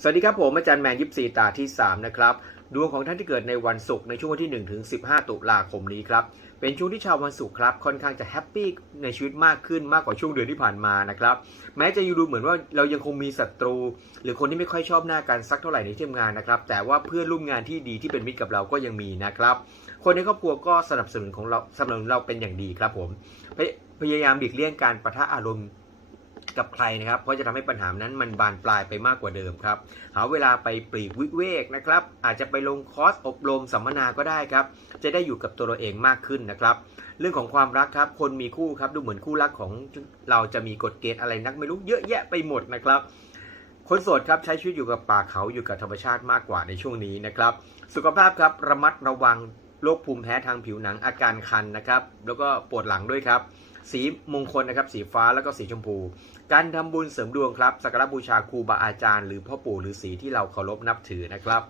สวัสดีครับผมอาจารย์แมนยิปซีตาที่ 3 นะครับดวงของท่านที่เกิดในวันศุกร์ในช่วงวันที่1ถึง15 ตุลาคมนี้ครับเป็นช่วงที่ชาววันศุกร์ครับค่อนข้างจะแฮปปี้ในชีวิตมากขึ้นมากกว่าช่วงเดือนที่ผ่านมานะครับแม้จะยูดูเหมือนว่าเรายังคงมีศัตรู หรือคนที่ไม่ค่อยชอบหน้ากันสักเท่าไหร่ในที่ทำงานนะครับแต่ว่าเพื่อนร่วมงานที่ดีที่เป็นมิตรกับเราก็ยังมีนะครับคนในครอบครัวก็สนับสนุนของเราสนับสนุนเราเป็นอย่างดีครับผมพยพยายามหลีกเลี่ยงการประทะอารมณ์ กับใครนะครับ เพราะจะทำให้ปัญหานั้นมันบานปลายไปมากกว่าเดิมครับ หาเวลาไปปลีกวิเวกนะครับ อาจจะไปลงคอร์สอบรมสัมมนาก็ได้ครับ จะได้อยู่กับตัวเราเองมากขึ้นนะครับ เรื่องของความรักครับ คนมีคู่ครับ ดูเหมือนคู่รักของเราจะมีกฎเกณฑ์อะไรนักไม่รู้เยอะแยะไปหมดนะครับคนโสดครับใช้ชีวิตอยู่กับป่าเขาอยู่กับธรรมชาติมากกว่าในช่วงนี้นะครับ สุขภาพครับระมัดระวัง โรคภูมิแพ้ทางผิวหนังอาการคันนะครับ แล้วก็ปวดหลังด้วยครับ สีมงคลนะครับ สีฟ้าแล้วก็สีชมพู การทำบุญเสริมดวงครับ สักการบูชาครูบาอาจารย์หรือพ่อปู่หรือสีที่เราเคารพนับถือนะครับ